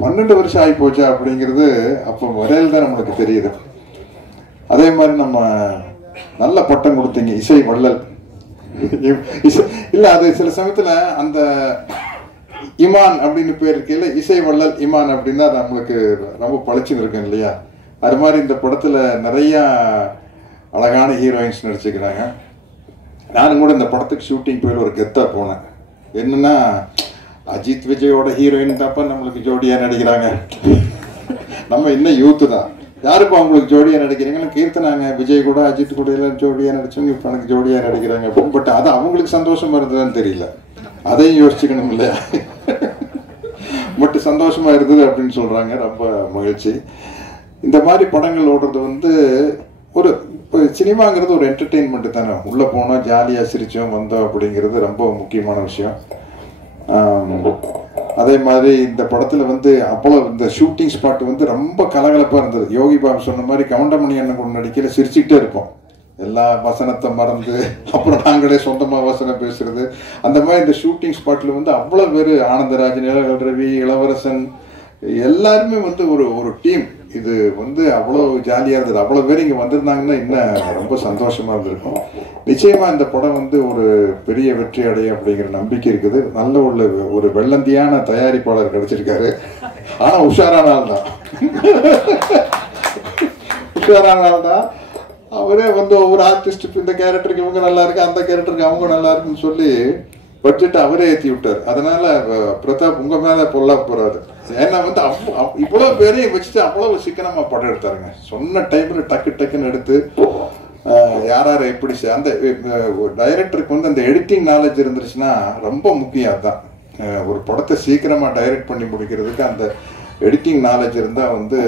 12 வருஷம் ஆகி போச்சா அப்படிங்கிறது அப்போ வரையில் தான் நம்மளுக்கு தெரியுது. அதே மாதிரி நம்ம நல்ல பட்டம் கொடுத்தீங்க, இசை வள்ளல். இல்லை அது சில சமயத்தில் அந்த இமான் அப்படின்னு பேர் இருக்கையில இசை வள்ளல் இமான் அப்படின்னா நம்மளுக்கு ரொம்ப பளிச்சுன்னு இருக்கும் இல்லையா? அது மாதிரி இந்த படத்துல நிறைய அழகான ஹீரோயின்ஸ் நடிச்சுக்கிறாங்க. நானும் கூட இந்த படத்துக்கு ஷூட்டிங் போய் ஒரு கெத்தா போனேன். என்னன்னா அஜித் விஜயோட ஹீரோயின் தாப்பா நம்மளுக்கு ஜோடியா நடிக்கிறாங்க. நம்ம இன்னும் யூத்து தான், யாருப்பா அவங்களுக்கு ஜோடியா நடிக்கிறீங்கன்னு கீர்த்தனாங்க. விஜய் கூட அஜித் கூட எல்லாம் ஜோடியா நடிச்சவங்க இப்ப எனக்கு ஜோடியா நடிக்கிறாங்க. பட் அது அவங்களுக்கு சந்தோஷமா இருந்ததுன்னு தெரியல, அதையும் யோசிச்சுக்கணும் இல்லையா? மட்டும் சந்தோஷமா இருந்தது அப்படின்னு சொல்றாங்க. ரொம்ப மகிழ்ச்சி. இந்த மாதிரி படங்கள் ஓடுறது வந்து ஒரு இப்போ சினிமாங்கிறது ஒரு என்டர்டெயின்மெண்ட் தானே. உள்ளே போனோம், ஜாலியாக சிரித்தோம் வந்தோம் அப்படிங்கிறது ரொம்ப முக்கியமான விஷயம். அதே மாதிரி இந்த படத்தில் வந்து அவ்வளோ இந்த ஷூட்டிங் ஸ்பாட் வந்து ரொம்ப கலகலப்பாக இருந்தது. யோகி பாபு சொன்ன மாதிரி கவுண்டமணி அண்ணன் கொண்டு நடிக்கல சிரிச்சுக்கிட்டே இருப்போம். எல்லா வசனத்தை மறந்து அப்புறம் நாங்களே சொந்தமாக வசனம் பேசுறது. அந்த மாதிரி இந்த ஷூட்டிங் ஸ்பாட்டில் வந்து அவ்வளோ பேர், ஆனந்தராஜ், நிலகல் ரவி, இளவரசன் எல்லாருமே வந்து ஒரு டீம். இது வந்து அவ்வளோ ஜாலியாக இருந்தது. அவ்வளோ பேர் இங்கே வந்திருந்தாங்கன்னா இன்னும் ரொம்ப சந்தோஷமாக இருந்திருக்கும். நிச்சயமாக இந்த படம் வந்து ஒரு பெரிய வெற்றி அடையும் அப்படிங்கிற நம்பிக்கை இருக்குது. நல்ல ஒரு வெள்ளந்தியான தயாரிப்பாளர் கிடைச்சிருக்காரு. ஆனால் உஷாரான ஆள் தான். உஷாரான ஆள் தான். அவரே வந்து ஒவ்வொரு ஆர்டிஸ்ட்டுக்கு இந்த கேரக்டருக்கு இவங்க நல்லா இருக்கு, அந்த கேரக்டருக்கு அவங்க நல்லா இருக்குன்னு சொல்லி பட்ஜெட் அவரே ஏற்றி விட்டார். அதனால பிரதாப் உங்க மேல பொல்லா போறாரு. ஏன்னா வந்து இவ்வளோ பேரையும் வச்சுட்டு அவ்வளவு சிக்கனமா படம் எடுத்தாருங்க. சொன்ன டைம்ல டக்குன்னு எடுத்து யார் எப்படி அந்த டைரக்டருக்கு வந்து அந்த எடிட்டிங் நாலேஜ் இருந்துச்சுன்னா ரொம்ப முக்கியம். அதுதான் ஒரு படத்தை சீக்கிரமா டைரக்ட் பண்ணி முடிக்கிறதுக்கு அந்த எடிட்டிங் நாலேஜ் இருந்தால் வந்து,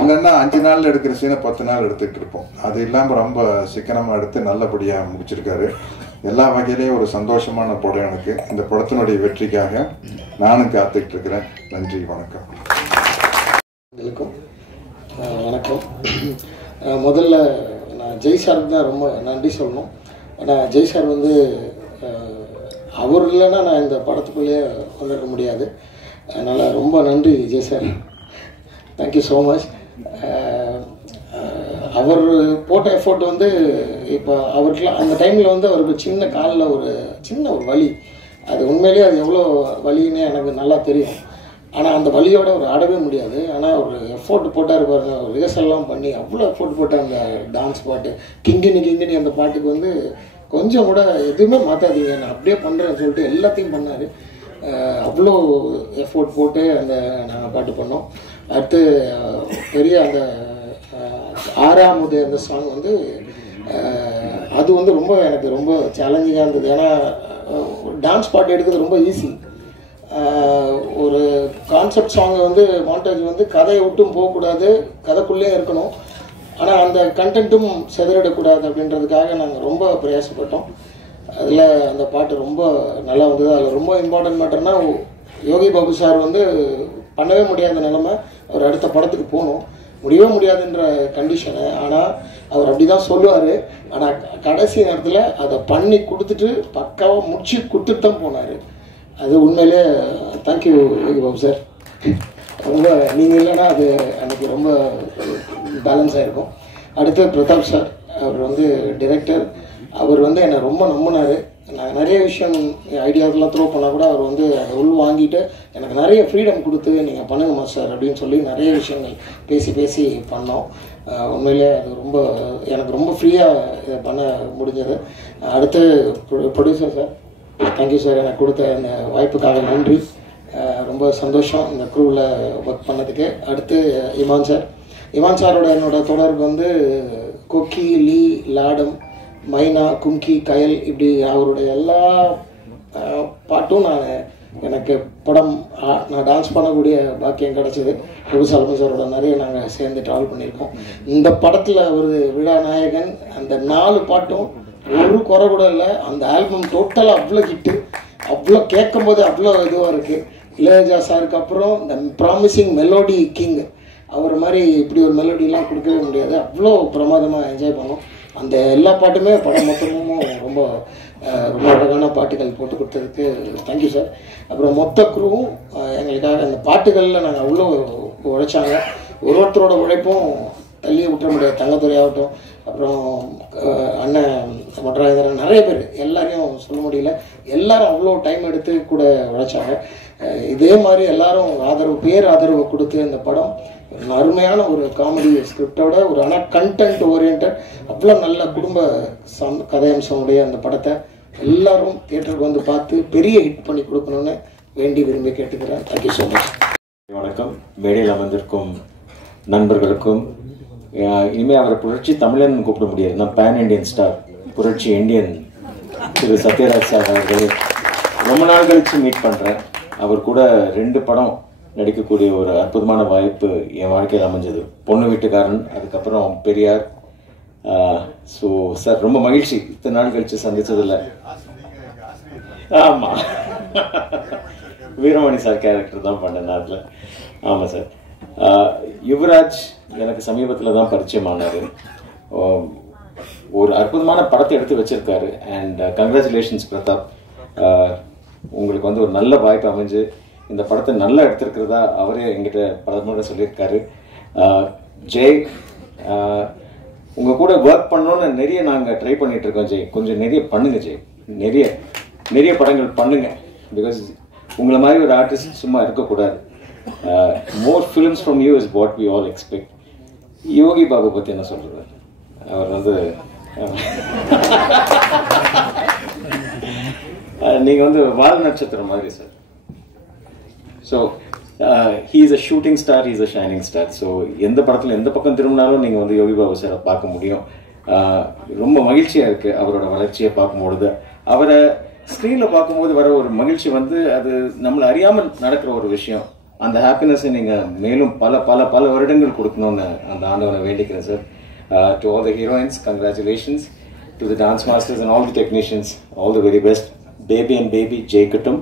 இல்லைன்னா 5 நாள் எடுக்கிற சீனை 10 நாள் எடுத்துக்கிட்டு இருப்போம். அது இல்லாமல் ரொம்ப சிக்கனமாக எடுத்து நல்லபடியாக முடிச்சிருக்காரு. எல்லா வகையிலையும் ஒரு சந்தோஷமான படம் எனக்கு. இந்த படத்தினுடைய வெற்றிக்காக நானும் காத்துக்கிட்டு இருக்கிறேன். நன்றி, வணக்கம். வணக்கம். முதல்ல நான் ஜெய் சாருக்கு தான் ரொம்ப நன்றி சொல்லணும். ஏன்னா ஜெய் சார் வந்து அவர் இல்லைன்னா நான் இந்த படத்துக்குள்ளேயே வந்துருக்க முடியாது. அதனால் ரொம்ப நன்றி Jai sir, thank you so much. அவர் போட்ட எஃபோர்ட் வந்து இப்போ அவருக்குலாம் அந்த டைமில் வந்து அவருக்கு சின்ன காலில் ஒரு வலி, அது உண்மையிலேயே அது எவ்வளோ வலின்னு எனக்கு நல்லா தெரியும். ஆனால் அந்த வலியோட ஒரு ஆடவே முடியாது. ஆனால் ஒரு எஃபோர்ட் போட்டார் பாருங்க, ரிஹர்சல்லாம் பண்ணி அவ்வளோ எஃபோர்ட் போட்டார். அந்த டான்ஸ் பாட்டு கிங்கினி அந்த பாட்டுக்கு வந்து கொஞ்சம் கூட எதுவுமே மாற்றாதீங்க, நான் அப்படியே பண்ணுறேன்னு சொல்லிட்டு எல்லாத்தையும் பண்ணார். அவ்வளோ எஃபோர்ட் போட்டு அந்த நாங்கள் பாட்டு பண்ணோம். அடுத்து பெரிய அந்த 6ஆவது அந்த சாங் வந்து அது வந்து எனக்கு ரொம்ப சேலஞ்சிங்காக இருந்தது. ஏன்னா டான்ஸ் பாட்டு எடுக்கிறது ரொம்ப ஈஸி. ஒரு கான்செப்ட் சாங்கை வந்து மாண்டேஜ் வந்து கதையை விட்டும் போகக்கூடாது, கதைக்குள்ளே இருக்கணும். ஆனால் அந்த கண்டென்ட்டும் செதறிடக்கூடாது அப்படின்றதுக்காக நாங்கள் ரொம்ப பிரயாசப்பட்டோம். அதில் அந்த பாட்டு ரொம்ப நல்லா வந்தது. அதில் ரொம்ப இம்பார்ட்டன்ட் மேட்டர்னா யோகி பாபு சார் வந்து பண்ணவே முடியாத நிலைமை, அவர் அடுத்த படத்துக்கு போகணும், முடியவே முடியாதுன்ற கண்டிஷனு. ஆனால் அவர் அப்படி தான் சொல்லுவார். ஆனால் கடைசி நேரத்தில் அதை பண்ணி கொடுத்துட்டு பக்காவாக முடிச்சு கொடுத்துட்டு தான் போனார். அது உண்மையிலே தேங்க்யூ யோகி பாபு சார். ரொம்ப நீங்கள் இல்லைன்னா அது எனக்கு ரொம்ப பேலன்ஸ் ஆகிருக்கும். அடுத்து பிரதாப் சார், அவர் வந்து டிரெக்டர். அவர் வந்து என்னை ரொம்ப நம்பினார். நான் நிறைய விஷயம் ஐடியாஸ்லாம் த்ரோ பண்ணால் கூட அவர் வந்து அதை உள் வாங்கிட்டு எனக்கு நிறைய ஃப்ரீடம் கொடுத்து நீங்கள் பண்ணுங்க மாஸ்டர் அப்படின்னு சொல்லி நிறைய விஷயங்கள் பேசி பண்ணோம். உண்மையிலே அது எனக்கு ரொம்ப ஃப்ரீயாக இதை பண்ண முடிஞ்சது. அடுத்து ப்ரொடியூசர் சார், தேங்க்யூ சார், எனக்கு கொடுத்த அந்த வாய்ப்புக்காக நன்றி. ரொம்ப சந்தோஷம் இந்த க்ரூவில் ஒர்க் பண்ணதுக்கு. அடுத்து இமான் சாரோட என்னோட தொடர்பு வந்து கொக்கி, லீ, லாடம், மைனா, கும்கி, கயல், இப்படி அவருடைய எல்லா பாட்டும் எனக்கு நான் டான்ஸ் பண்ணக்கூடிய பாக்கியம் கிடச்சிது. பிரபுசாலமி சாரோட நிறைய நாங்கள் சேர்ந்து ட்ராவல் பண்ணியிருக்கோம். இந்த படத்தில் ஒரு விழா நாயகன், அந்த 4 பாட்டும் ஒரு குறை கூட இல்லை. அந்த ஆல்பம் டோட்டலாக அவ்வளோ ஹிட்டு, அவ்வளோ கேட்கும் போது அவ்வளோ இதுவாக இருக்குது. இளையராஜா சாருக்கு அப்புறம் இந்த ப்ராமிசிங் மெலோடி கிங், அவர் மாதிரி இப்படி ஒரு மெலோடிலாம் கொடுக்கவே முடியாது. அவ்வளோ பிரமாதமாக என்ஜாய் பண்ணோம். அந்த எல்லா பாட்டுமே படம் மொத்தமும் ரொம்ப அழகான பாட்டுகள் போட்டு கொடுத்ததுக்கு தேங்க்யூ சார். அப்புறம் மொத்த குரூவும் எங்களுக்காக அந்த பாட்டுகளில் நாங்கள் அவ்வளோ உழைச்சாங்க. ஒருத்தரோட உழைப்பும் தள்ளியே விட்டுற முடியாது. தங்கத்துறை ஆகட்டும், அப்புறம் அண்ணன் மட்ராஜேந்திரன், நிறைய பேர், எல்லாரையும் சொல்ல முடியல. எல்லாரும் அவ்வளோ டைம் எடுத்து கூட உழைச்சாங்க. இதே மாதிரி எல்லாரும் ஆதரவு கொடுத்து அந்த படம் அருமையான ஒரு காமெடி ஸ்கிரிப்டோட ஒரு ஆனால் கண்டென்ட் ஓரியன்ட் அவ்வளோ நல்ல குடும்ப கதையம்சமுடைய அந்த படத்தை எல்லாரும் தியேட்டருக்கு வந்து பார்த்து பெரிய ஹிட் பண்ணி கொடுக்கணும்னு விரும்பி கேட்டுக்கிறேன். Thank you so much. வணக்கம். மேடையில் அமர்ந்திருக்கும் நண்பர்களுக்கும், இனிமேல் அவரை புரட்சி தமிழன் கூப்பிட முடியாது, நான் பேன் இண்டியன் ஸ்டார் புரட்சி இந்தியன் திரு சத்யராஜ் சார் அவர்கள் ரொம்ப நாள் கழித்து மீட் பண்ணுறேன். அவர் கூட 2 படம் நடிக்கக்கூடிய ஒரு அற்புதமான வாய்ப்பு என் வாழ்க்கையில் அமைஞ்சது. பொண்ணு வீட்டுக்காரன், அதுக்கப்புறம் பெரியார். ஸோ சார் ரொம்ப மகிழ்ச்சி இத்தனை நாள் கழிச்சு சந்திச்சதில்லை. ஆமாம், வீரமணி சார் கேரக்டர் தான் பண்ணேன் நாட்டில். ஆமாம் சார். யுவராஜ் எனக்கு சமீபத்தில் தான் பரிச்சயமானார். ஒரு அற்புதமான படத்தை எடுத்து வச்சிருக்காரு. அண்ட் கங்க்ராச்சுலேஷன்ஸ் பிரதாப், உங்களுக்கு வந்து ஒரு நல்ல வாய்ப்பு அமைஞ்சு இந்த படத்தை நல்லா எடுத்திருக்கிறதா அவரே எங்கிட்ட பல முறை சொல்லியிருக்காரு. ஜெய், உங்கள் கூட ஒர்க் பண்ணணும்னு நிறைய நாங்கள் ட்ரை பண்ணிட்டு இருக்கோம். ஜெய், கொஞ்சம் நிறைய பண்ணுங்க ஜெய், நிறைய படங்கள் பண்ணுங்க. பிகாஸ் உங்களை மாதிரி ஒரு ஆர்டிஸ்ட் சும்மா இருக்கக்கூடாது. More films from you is what we all expect. Yogi Babu பற்றி என்ன சொல்கிறது? அவர் வந்து நீங்கள் வந்து வால் நட்சத்திரம் மாதிரி sir. So he is a shooting star, he is a shining star. So எந்த படத்தில் எந்த பக்கம் திரும்பினாலும் நீங்கள் வந்து யோகி பாபு சாரை பார்க்க முடியும். ரொம்ப மகிழ்ச்சியாக இருக்குது அவரோட வளர்ச்சியை பார்க்கும்பொழுது. அவரை ஸ்க்ரீனில் பார்க்கும்போது வர ஒரு மகிழ்ச்சி வந்து அது நம்மளை அறியாமல் நடக்கிற ஒரு விஷயம். அந்த ஹாப்பினஸை நீங்கள் மேலும் பல பல பல வருடங்கள் கொடுக்கணும்னு அந்த ஆண்டவனை வேண்டிக்கிறேன் sir. To all the heroines, congratulations. To the dance masters and all the technicians, all the very best. Baby and baby ஜெயிக்கட்டும்.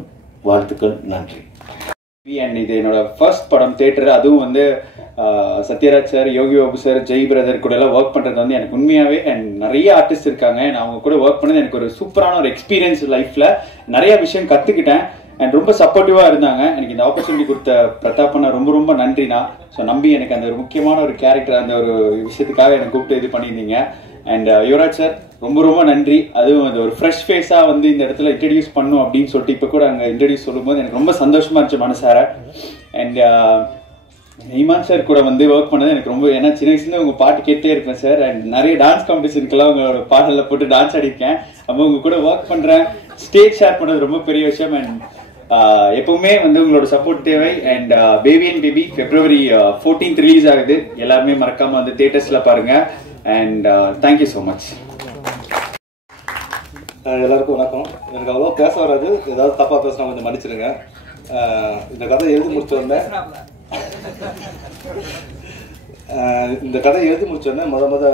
வாழ்த்துக்கள், நன்றி. அண்ட் இது என்னோட ஃபர்ஸ்ட் படம் தியேட்டர். அதுவும் வந்து Sathyaraj sir, Yogi Babu sir, Jai brother கூட எல்லாம் ஒர்க் பண்ணுறது வந்து எனக்கு உண்மையாகவே அண்ட் நிறைய ஆர்டிஸ்ட் இருக்காங்க. நான் அவங்க கூட ஒர்க் பண்ணது எனக்கு ஒரு சூப்பரான ஒரு எக்ஸ்பீரியன்ஸ். லைஃப்பில் நிறைய விஷயம் கற்றுக்கிட்டேன் அண்ட் ரொம்ப சப்போர்ட்டிவாக இருந்தாங்க. எனக்கு இந்த ஆப்பர்ச்சுனிட்டி கொடுத்த பிரதாப் நான் ரொம்ப நன்றிண்ணா. ஸோ நம்பி எனக்கு அந்த ஒரு முக்கியமான ஒரு கேரக்டர், அந்த ஒரு விஷயத்துக்காக எனக்கு கூப்பிட்டு இது பண்ணியிருந்தீங்க. அண்ட் யுவராஜ் சார் ரொம்ப நன்றி. அதுவும் அது ஒரு ஃப்ரெஷ் ஃபேஸாக வந்து இந்த இடத்துல இன்ட்ரடியூஸ் பண்ணும் அப்படின்னு சொல்லிட்டு இப்போ கூட அங்கே இன்ட்ரடியூஸ் சொல்லும்போது எனக்கு ரொம்ப சந்தோஷமா இருந்துச்சு மனசார. அண்ட் இமான் சார் கூட வந்து ஒர்க் பண்ணது எனக்கு ரொம்ப, ஏன்னா சின்ன வயசுலேருந்து உங்கள் பாட்டு கேட்டே இருப்பேன் சார். அண்ட் நிறைய டான்ஸ் காம்படிஷனுக்கெல்லாம் உங்களோட பாடலில் போட்டு டான்ஸ் ஆடிருக்கேன். அப்போ உங்க கூட ஒர்க் பண்ணுறேன், ஸ்டேஜ் ஷேர் பண்ணுறது ரொம்ப பெரிய விஷயம். அண்ட் எப்பவுமே வந்து உங்களோட சப்போர்ட் தேவை. And baby and baby February 14th release ஆகுது. எல்லாருமே மறக்காம வந்து தியேட்டர்ஸ்ல பாருங்க. And thank you so much. எல்லாருக்கும் வணக்கம். எனக்கு அவ்வளோ பேச வராது, ஏதாவது தப்பா பேசினா கொஞ்சம் மன்னிச்சிடுங்க. இந்த கதை எழுதி முடிச்சோடனே முத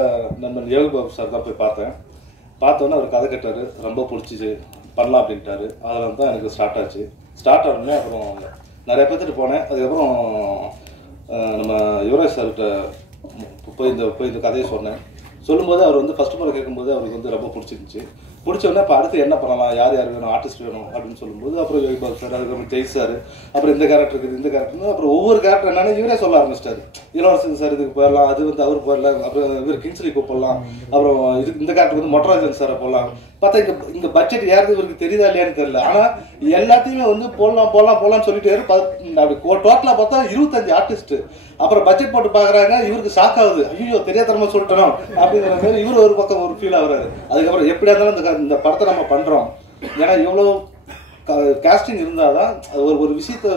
நண்பன் யோகி பாபு சார் தான் போய் பார்த்தோன்னே அவர் கதை கேட்டாரு, ரொம்ப பிடிச்சிச்சு, பண்ணலாம் அப்படின்ட்டாரு. அதில் தான் எனக்கு ஸ்டார்ட் ஆச்சு. ஸ்டார்ட் ஆனோடனே அப்புறம் நிறைய பேர்த்துட்டு போனேன். அதுக்கப்புறம் நம்ம யுவராஜ் சார்கிட்ட போய் இந்த கதையை சொன்னேன். சொல்லும்போது அவர் வந்து ஃபர்ஸ்ட் முறை கேட்கும்போது அவருக்கு வந்து ரொம்ப பிடிச்சிருந்துச்சு. பிடிச்சோடனே இப்போ அடுத்து என்ன பண்ணலாம், யார் வேணும், ஆர்டிஸ்ட் வேணும் அப்படின்னு சொல்லும்போது அப்புறம் யோகி பாபு சார், அதுக்கப்புறம் ஜெய் சார், அப்புறம் இந்த கேரக்டர் இருக்குது, இந்த கேரக்டர், அப்புறம் ஒவ்வொரு கேரக்டர் என்னன்னா இவரே சொல்ல ஆரம்பிச்சிட்டாரு. இளவரசன் சார் இதுக்கு போயிடலாம், அது வந்து அவர் போயிடலாம், அப்புறம் இவர் கிங்ஸ்லி கூப்பிடலாம், அப்புறம் இந்த கேரக்டர் வந்து மொட்டராஜன் சாரை போடலாம். பார்த்தா இங்க பட்ஜெட் யாருக்கு இவருக்கு தெரியுதா இல்லையான்னு தெரியல. ஆனா எல்லாத்தையுமே வந்து போடலாம்னு சொல்லிட்டு அப்படி டோட்டலா பார்த்தா 25 ஆர்டிஸ்ட். அப்புறம் பட்ஜெட் போட்டு பாக்குறாங்க, இவருக்கு ஷாக் ஆகுது, ஐயோ தெரியாதனமா சொல்லிட்டோம் அப்படிங்கிற மாதிரி இவரு ஒரு பக்கம் ஒரு ஃபீல் ஆகுறாரு. அதுக்கப்புறம் எப்படியா இருந்தாலும் இந்த படத்தை நம்ம பண்றோம், ஏன்னா எவ்வளவு காஸ்டிங் இருந்தாதான் ஒரு விஷயத்த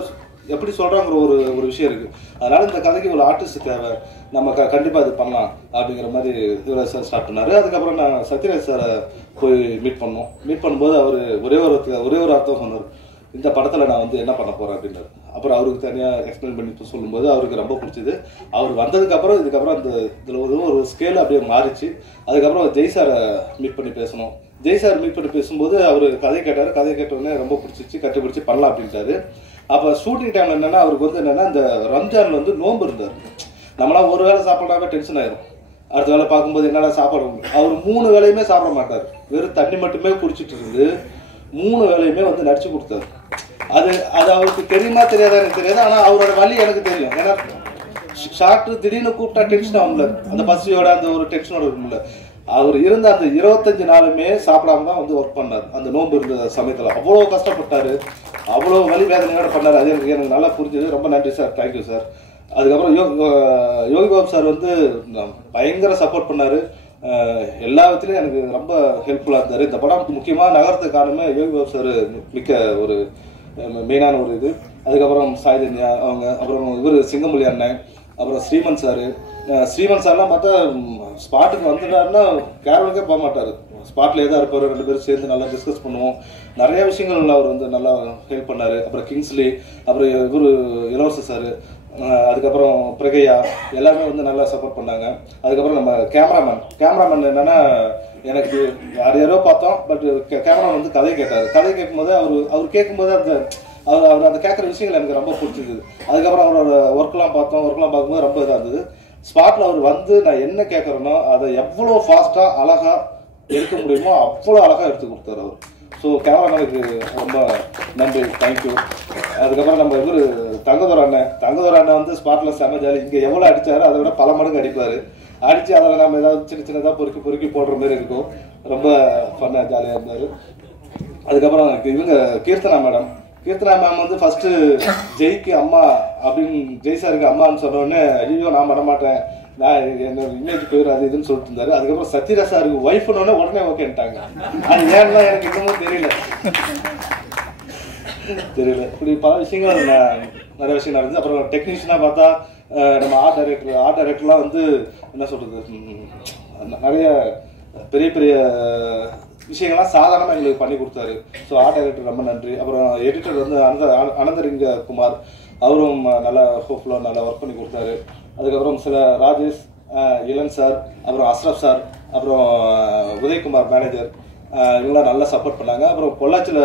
எப்படி சொல்றாங்கிற ஒரு விஷயம் இருக்கு. அதனால இந்த கதைக்கு இவ்வளவு ஆர்டிஸ்ட் தேவை, நம்ம கண்டிப்பா இது பண்ணலாம் அப்படிங்கிற மாதிரி யுவராஜ் சார் ஸ்டார்ட் பண்ணாரு. அதுக்கப்புறம் நான் சத்யராஜ் சாரை போய் மீட் பண்ணும்போது அவர் ஒரே ஒரு அர்த்தம் சொன்னார், இந்த படத்துல நான் வந்து என்ன பண்ண போறேன் அப்படின்னாரு. அப்புறம் அவருக்கு தனியா எக்ஸ்பிளைன் பண்ணி சொல்லும்போது அவருக்கு ரொம்ப பிடிச்சது. அவர் வந்ததுக்கு அப்புறம் இதுக்கப்புறம் அந்த இதுல ஒரு ஸ்கேல் அப்படியே மாறிச்சு. அதுக்கப்புறம் ஜெய் சாரை மீட் பண்ணி பேசணும். ஜெய் சார் மீட் பண்ணி பேசும்போது அவர் கதை கேட்டாரு. கதை கேட்டவுடனே ரொம்ப பிடிச்சிச்சு, கட்டிப்பிடிச்சு பண்ணலாம் அப்படின்ட்டாரு. அப்போ ஷூட்டிங் டைம்ல என்னன்னா அவருக்கு வந்து என்னன்னா இந்த ரம்ஜான்ல வந்து நோன்பு இருந்தார். நம்மளாம் ஒரு வேளை சாப்பிடாம டென்ஷன் ஆயிரும். அடுத்த வேலை பார்க்கும்போது என்னடா சாப்பாடு, அவர் 3 வேளையுமே சாப்பிட மாட்டார், வெறும் தண்ணி மட்டுமே குடிச்சிட்டு இருந்து 3 வேளையுமே வந்து நடிச்சு கொடுத்தாரு. அது அவருக்கு தெரியுமா தெரியாதா எனக்கு தெரியாது. ஆனா அவரோட வலி எனக்கு தெரியும். ஏன்னா ஷார்ட் திடீர்னு கூப்பிட்டா டென்ஷன் ஆகும்ல, அந்த பசியோட அந்த ஒரு டென்ஷனோட இருக்கும்ல. அவர் இருந்த அந்த 25 நாளுமே சாப்பிடாம தான் வந்து ஒர்க் பண்ணார். அந்த நோன்பு இருந்த சமயத்துல அவ்வளோ கஷ்டப்பட்டாரு, அவ்வளோ வலி வேதனையோட பண்ணாரு. அது எனக்கு நல்லா புரிஞ்சுது. ரொம்ப நன்றி சார், தேங்க்யூ சார். அதுக்கப்புறம் யோகி பாபு சார் வந்து பயங்கர சப்போர்ட் பண்ணாரு. எல்லா விதத்துலையும் எனக்கு ரொம்ப ஹெல்ப்ஃபுல்லாக இருந்தார். இந்த படம் முக்கியமாக நகரத்துக்கு காரணமே யோகி பாபு சார் மிக்க ஒரு மெயினான ஒரு இது. அதுக்கப்புறம் சாய்தன்யா அவங்க, அப்புறம் இவர் சிங்கமொழி அண்ணன், அப்புறம் ஸ்ரீமன் சார்லாம் பார்த்தா ஸ்பாட்டுக்கு வந்துட்டாருன்னா கேரவனுக்கே போக மாட்டார். ஸ்பாட்லேயே தான் இருப்பார். 2 பேரும் சேர்ந்து நல்லா டிஸ்கஸ் பண்ணுவோம். நிறைய விஷயங்கள் அவர் வந்து நல்லா ஹெல்ப் பண்ணார். அப்புறம் கிங்ஸ்லி, அப்புறம் இவர் இளவரசர் சார், அதுக்கப்புறம் பிரகையா எல்லாமே வந்து நல்லா சப்போர்ட் பண்ணாங்க. அதுக்கப்புறம் நம்ம கேமராமேன் என்னன்னா, எனக்கு யாரோ பார்த்தோம், பட் கேமராமேன் வந்து கதை கேட்டார். கதை கேட்கும்போது அவர் கேட்கும்போது அவர் அந்த கேட்குற விஷயங்கள் எனக்கு ரொம்ப பிடிச்சிருக்குது. அதுக்கப்புறம் அவரோட ஒர்க்லாம் பார்க்கும்போது ரொம்ப இதாக இருந்தது. ஸ்பாட்டில் அவர் வந்து நான் என்ன கேட்குறேனோ அதை எவ்வளோ ஃபாஸ்ட்டாக அழகாக எடுக்க முடியுமோ அவ்வளோ அழகாக எடுத்து கொடுத்தாரு அவர். ஸோ கேமராமேனுக்கு ரொம்ப நன்றி, தேங்க்யூ. அதுக்கப்புறம் நம்ம இவர் தங்கதோர அண்ணன் வந்து ஸ்பாட்டில் செம ஜாலி. இங்கே எவ்வளோ அடித்தாரோ அதை விட பல மடங்கு அடிப்பார். அடித்து அதில் நம்ம ஏதாவது சின்னதாக பொறுக்கி போடுற மாதிரி இருக்கும். ரொம்ப ஃபன்னாக ஜாலியாக இருந்தார். அதுக்கப்புறம் இவங்க கீர்த்தனா மேம் வந்து ஃபர்ஸ்ட் ஜெய்க்கு அம்மா அப்படின்னு, ஜெய் சாருக்கு அம்மான்னு சொன்னோடனே ஐயோ நான் பண்ண மாட்டேன், நான் என்னோட இமேஜ் போயிடும் இதுன்னு சொல்லிட்டு இருந்தாரு. அதுக்கப்புறம் சத்யராஜ் சாருக்கு ஒய்ஃப்னோடனே உடனே ஓகேன்ட்டாங்க. அது ஏன்னா எனக்கு இன்னமும் தெரியல. இப்படி பல விஷயங்கள் நிறைய விஷயம் நடந்தது. அப்புறம் டெக்னீஷியனாக பார்த்தா நம்ம ஆர்ட் டைரக்டர்லாம் வந்து என்ன சொல்றது, நிறைய பெரிய விஷயங்கள்லாம் சாதாரணமாக எங்களுக்கு பண்ணி கொடுத்தாரு. ஸோ ஆர்ட் டைரக்டர் ரொம்ப நன்றி. அப்புறம் எடிட்டர் வந்து அனந்தரிங்க குமார், அவரும் நல்லா ஹோப்ஃபுல்லாக நல்லா ஒர்க் பண்ணி கொடுத்தாரு. அதுக்கப்புறம் சில ராஜேஷ், இளன் சார், அப்புறம் அஸ்ரப் சார், அப்புறம் உதயகுமார் மேனேஜர், இவங்களாம் நல்லா சப்போர்ட் பண்ணாங்க. அப்புறம் பொள்ளாச்சியில்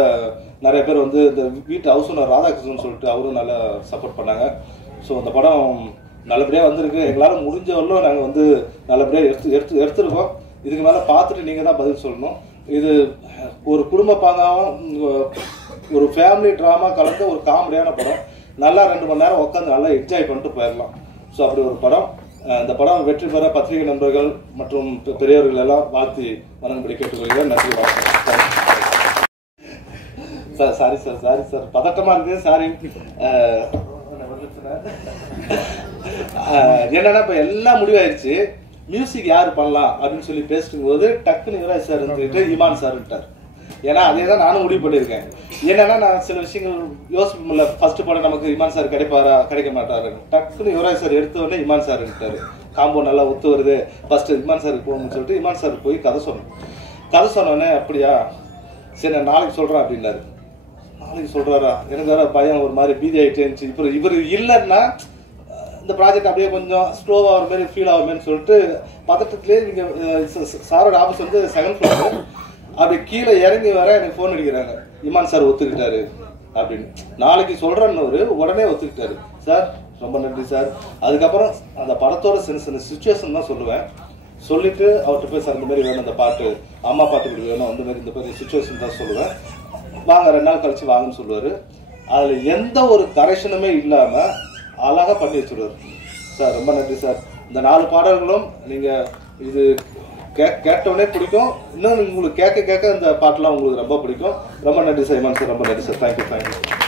நிறைய பேர் வந்து இந்த வீட்டு ஹவுஸ் ஓனர் ராதாகிருஷ்ணன் சொல்லிட்டு அவரும் நல்லா சப்போர்ட் பண்ணாங்க. ஸோ அந்த படம் நல்லபடியாக வந்திருக்கு. எங்களால் முடிஞ்சவரையும் நாங்கள் வந்து நல்லபடியாக எடுத்துருக்கோம். இதுக்கு மேலே பார்த்துட்டு நீங்கள் தான் பதில் சொல்லணும். இது ஒரு குடும்ப பாங்காகவும் ஒரு ஃபேமிலி ட்ராமா கலந்த ஒரு காமெடியான படம். நல்லா 2 மணி நேரம் உட்காந்து நல்லா என்ஜாய் பண்ணிட்டு போயிடலாம். ஸோ அப்படி ஒரு படம். இந்த படம் வெற்றி பெற பத்திரிகை நண்பர்கள் மற்றும் பெரியவர்கள் எல்லாம் வாழ்த்தி வணங்கும்படி கேட்டுக்கொள்கிறேன். நன்றி, வணக்கம். சாரி சார் பதட்டமா இருக்கு, சாரி. என்னன்னா இப்ப எல்லாம் முடிவாயிருச்சு, மியூசிக் யாரு பண்ணலாம் அப்படின்னு சொல்லி பேசிட்டு போது டக்குன்னு யுவராஜ் சார் இருந்துட்டு இமான் சார் விட்டார். ஏன்னா அதே தான் நானும் முடிவு பண்ணியிருக்கேன். என்னன்னா நான் சில விஷயங்கள் யோசிப்போம்ல, ஃபர்ஸ்ட் படம் நமக்கு இமான் சார் கிடைக்க மாட்டாரு. டக்குன்னு யுவராஜ் சார் எடுத்த உடனே இமான் சார் விட்டாரு. காம்போ நல்லா ஒத்து வருது, ஃபர்ஸ்ட் இமான் சாருக்கு போகணும்னு சொல்லிட்டு இமான் சார் போய் கதை சொன்னோடனே அப்படியா சரி நான் நாளைக்கு சொல்றேன் அப்படின்னாரு. நாளைக்கு சொல்றாரா, எனக்கு வேற பயம், ஒரு மாதிரி பீதி ஆகிட்டே இருந்துச்சு. இப்போ இவர் இல்லைன்னா இந்த ப்ராஜெக்ட் அப்படியே கொஞ்சம் ஸ்லோவாக ஆகிற மாதிரி ஃபீல் ஆகுமேன்னு சொல்லிட்டு பதட்டத்திலே நீங்கள் சாரோட ஆஃபீஸ் வந்து 2nd ஃப்ளோர், அப்படி கீழே இறங்கி வர எனக்கு ஃபோன் அடிக்கிறாங்க, இமான் சார் ஒத்துக்கிட்டாரு அப்படின்னு. நாளைக்கு சொல்கிறேன்னு உடனே ஒத்துக்கிட்டாரு. சார் ரொம்ப நன்றி சார். அதுக்கப்புறம் அந்த படத்தோட சின்ன சுச்சுவேஷன் தான் சொல்லுவேன். சொல்லிட்டு அவர்கிட்ட போய் சார் இந்த மாதிரி வேணும், அந்த பாட்டு அம்மா பாட்டு இப்படி வேணும், அந்த மாதிரி இந்த மாதிரி சுச்சுவேஷன் தான் சொல்லுவேன். வாங்க 2 நாள் கழிச்சு வாங்கன்னு சொல்லுவார். அதில் எந்த ஒரு கரெக்ஷனுமே இல்லாமல் அழகாக பண்ணி வச்சுருவார். சார் ரொம்ப நன்றி சார். இந்த 4 பாடல்களும் நீங்கள் இது கேட்டவுடனே பிடிக்கும். இன்னும் உங்களுக்கு கேட்க இந்த பாட்டெலாம் உங்களுக்கு ரொம்ப பிடிக்கும். ரொம்ப நன்றி சார் இமான் சார், ரொம்ப நன்றி சார். தேங்க்யூ.